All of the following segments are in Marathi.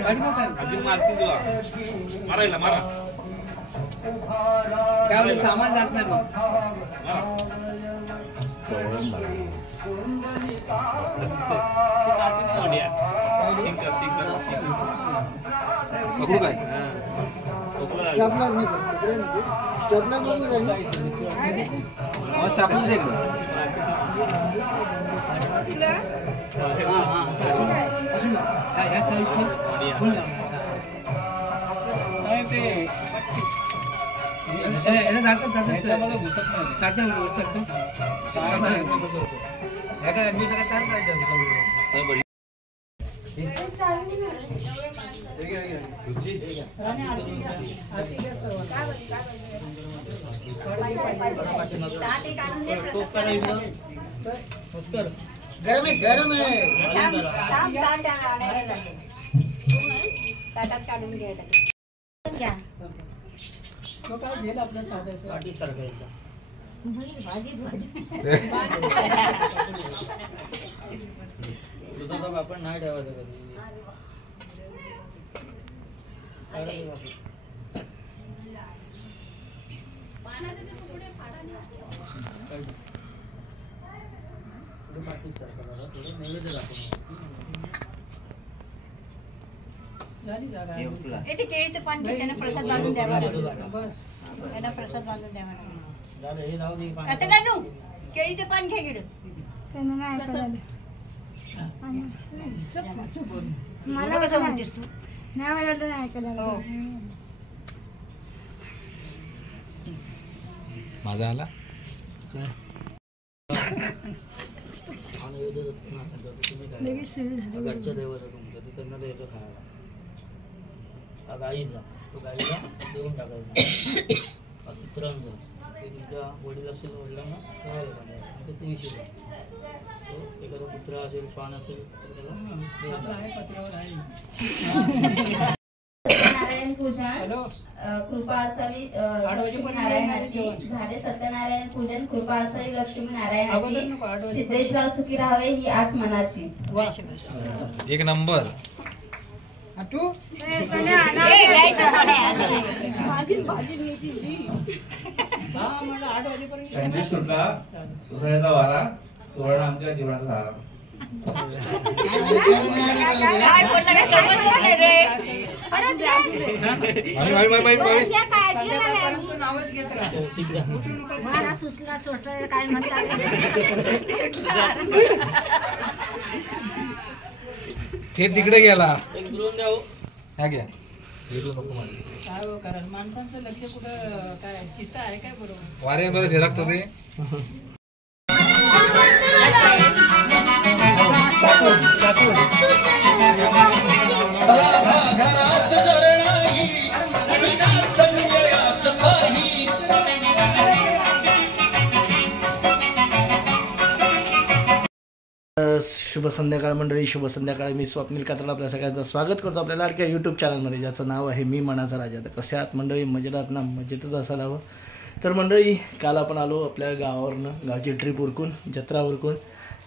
अजून मारती तुला मारायला मारा काय सामान जात नाही मग शिंकर शिंकर पकडू काय गरम है गरम है तो काय घेईल आपल्या साध्याचं वाटी सारखं एकदा भाजी दुधाचा वापर नाही ठेवायचा कधी येते केळीचं पान घेते ना प्रसाद बांधून द्यावा याला प्रसाद बांधून द्यावा आता नानू केळीचं पान घे गिड मला कसं म्हणतेस तू नाही मला नाही ऐकायला माझा आला घरच्या देवाचं तुमचं तिकडनं द्यायचं खायला गाईचा तो गाईला देऊन टाकायचा पित्रांचं ते तुमच्या वडील असेल वडिलांना ठेवायला सांगायचं ते विषय तो एखादा कुत्रा असेल श्वान असेल तर त्याला नारायण पूजन कृपा असावी लक्ष्मी नारायणाची झाले सत्यनारायण पूजन कृपा असावी लक्ष्मी नारायणाची सिद्धेश्वर सुखी राहावे ही आस मनाची एक नंबर सुटला सुसण्याचा वारा सुवर्ण आमच्या जीवनाचा सहारा थेट तिकडे गेला एक द्रोण द्या ह्या घ्या काय हो कारण माणसांचं लक्ष कुठं काय चित्त आहे काय बरोबर वाऱ्या बरं झेरागतो ते शुभ संध्याकाळ मंडळी, शुभ संध्याकाळ. मी स्वप्नील कातडा आपल्या सगळ्यांचं स्वागत करतो आपल्या लाडक्या यूट्यूब चॅनलमध्ये, ज्याचं नाव आहे मी मनाचा राजा. तर कसे आहात मंडळी? मजेदार ना? मजेतच असायला हवं. तर मंडळी, काल आपण आलो आपल्या गावावरनं, गावची ट्रिप उरकून, जत्रा उरकून,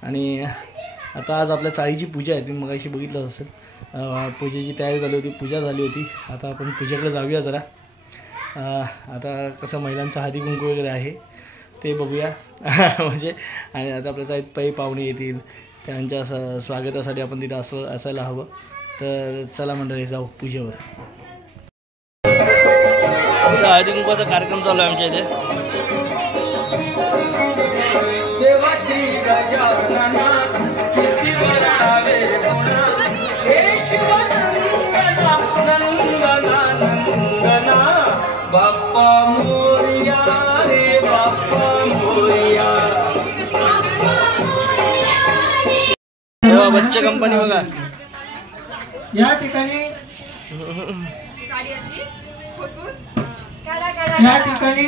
आणि आता आज आपल्या चाळीची पूजा आहे. तुम्ही मगाशी बघितलं असेल, पूजेची तयारी झाली होती, पूजा झाली होती. आता आपण पूजेकडे जाऊया जरा. आता कसं महिलांचं हळदी कुंकू वगैरे आहे ते बघूया म्हणजे. आणि आता आपल्या चाळीत पै पाहुणे येतील, त्यांच्या स्वागतासाठी आपण तिथं असायला हवं. तर चला मंडळी, जाऊ पूजेवर. हळदी कुंकवाचा कार्यक्रम चालू आहे आमच्या इथे. बच्चे कंपनी बघा या ठिकाणी, या ठिकाणी